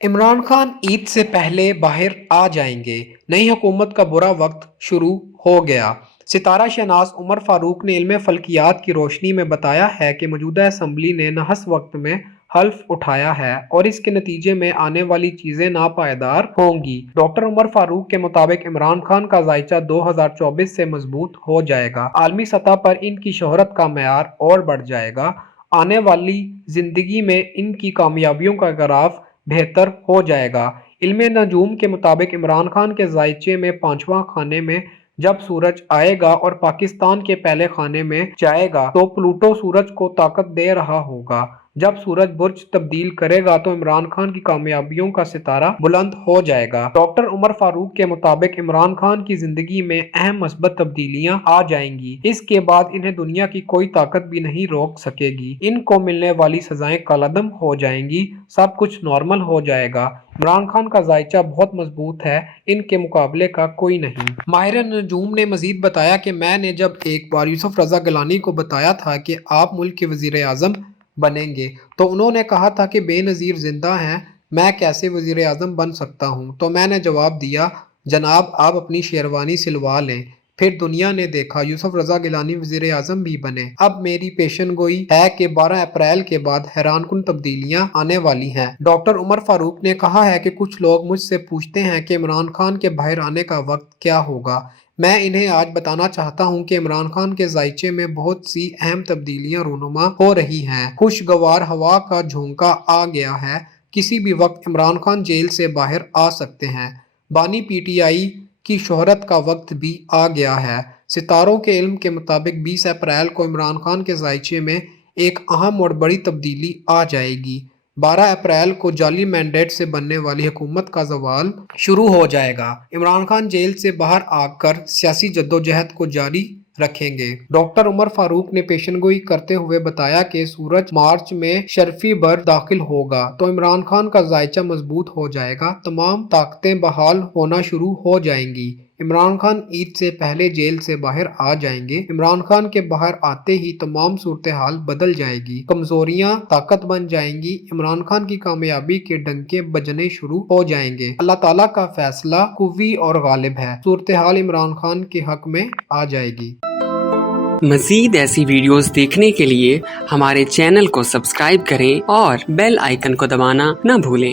इमरान खान ईद से पहले बाहर आ जाएंगे। नई हुकूमत का बुरा वक्त शुरू हो गया। सितारा शहनाज उमर फारूक ने इल्म फल्कियात की रोशनी में बताया है कि मौजूदा असम्बली ने नाहस वक्त में हल्फ उठाया है और इसके नतीजे में आने वाली चीजें नापायदार होंगी। डॉक्टर उमर फारूक के मुताबिक इमरान खान का जायचा 2024 से मजबूत हो जाएगा। आलमी सतह पर इनकी शोहरत का मेयार और बढ़ जाएगा। आने वाली जिंदगी में इनकी कामयाबियों का ग्राफ बेहतर हो जाएगा। इल्म नजूम के मुताबिक इमरान खान के जायचे में पांचवा खाने में जब सूरज आएगा और पाकिस्तान के पहले खाने में जाएगा तो प्लूटो सूरज को ताकत दे रहा होगा। जब सूरज बुर्ज तब्दील करेगा तो इमरान खान की कामयाबियों का सितारा बुलंद हो जाएगा। डॉक्टर उमर फारूक के मुताबिक इमरान खान की जिंदगी में अहम मस्बत तब्दीलियां आ जाएंगी। इसके बाद इन्हें दुनिया की कोई ताकत भी नहीं रोक सकेगी। इनको मिलने वाली सजाएं कलअदम हो जाएंगी। सब कुछ नॉर्मल हो जाएगा। इमरान खान का जायचा बहुत मजबूत है, इनके मुकाबले का कोई नहीं। माहिर नजूम ने मजीद बताया कि मैंने जब एक बार यूसुफ रजा गिलानी को बताया था कि आप मुल्क के वजीर आजम बनेंगे तो उन्होंने कहा था कि बेनज़ीर जिंदा हैं, मैं कैसे वजीर आजम बन सकता हूँ। तो मैंने जवाब दिया, जनाब आप अपनी शेरवानी सिलवा लें। फिर दुनिया ने देखा, यूसुफ रजा गिलानी वजीर आजम भी बने। अब मेरी पेशन गोई है कि 12 अप्रैल के बाद हैरानकुन तब्दीलियां आने वाली हैं। डॉक्टर उमर फारूक ने कहा है कि कुछ लोग मुझसे पूछते हैं कि इमरान खान के बाहर आने का वक्त क्या होगा। मैं इन्हें आज बताना चाहता हूं कि इमरान खान के जायचे में बहुत सी अहम तब्दीलियां रूनुमा हो रही हैं। खुशगवार हवा का झोंका आ गया है। किसी भी वक्त इमरान खान जेल से बाहर आ सकते हैं। बानी पीटीआई की शोहरत का वक्त भी आ गया है। सितारों के इल्म के मुताबिक 20 अप्रैल को इमरान खान के जायचे में एक अहम और बड़ी तब्दीली आ जाएगी। 12 अप्रैल को जाली मैंडेट से बनने वाली हुकूमत का जवाल शुरू हो जाएगा। इमरान खान जेल से बाहर आकर सियासी जद्दोजहद को जारी रखेंगे। डॉक्टर उमर फारूक ने पेशनगोई करते हुए बताया कि सूरज मार्च में शर्फी बर दाखिल होगा तो इमरान खान का जायचा मजबूत हो जाएगा। तमाम ताकतें बहाल होना शुरू हो जाएंगी। इमरान खान ईद से पहले जेल से बाहर आ जाएंगे। इमरान खान के बाहर आते ही तमाम सूरत हाल बदल जाएगी। कमजोरियां ताकत बन जाएंगी। इमरान खान की कामयाबी के डंके बजने शुरू हो जाएंगे। अल्लाह ताला का फैसला कुवी और गालिब है। सूरत हाल इमरान खान के हक में आ जाएगी। मज़ीद ऐसी वीडियोस देखने के लिए हमारे चैनल को सब्सक्राइब करें और बेल आइकन को दबाना न भूलें।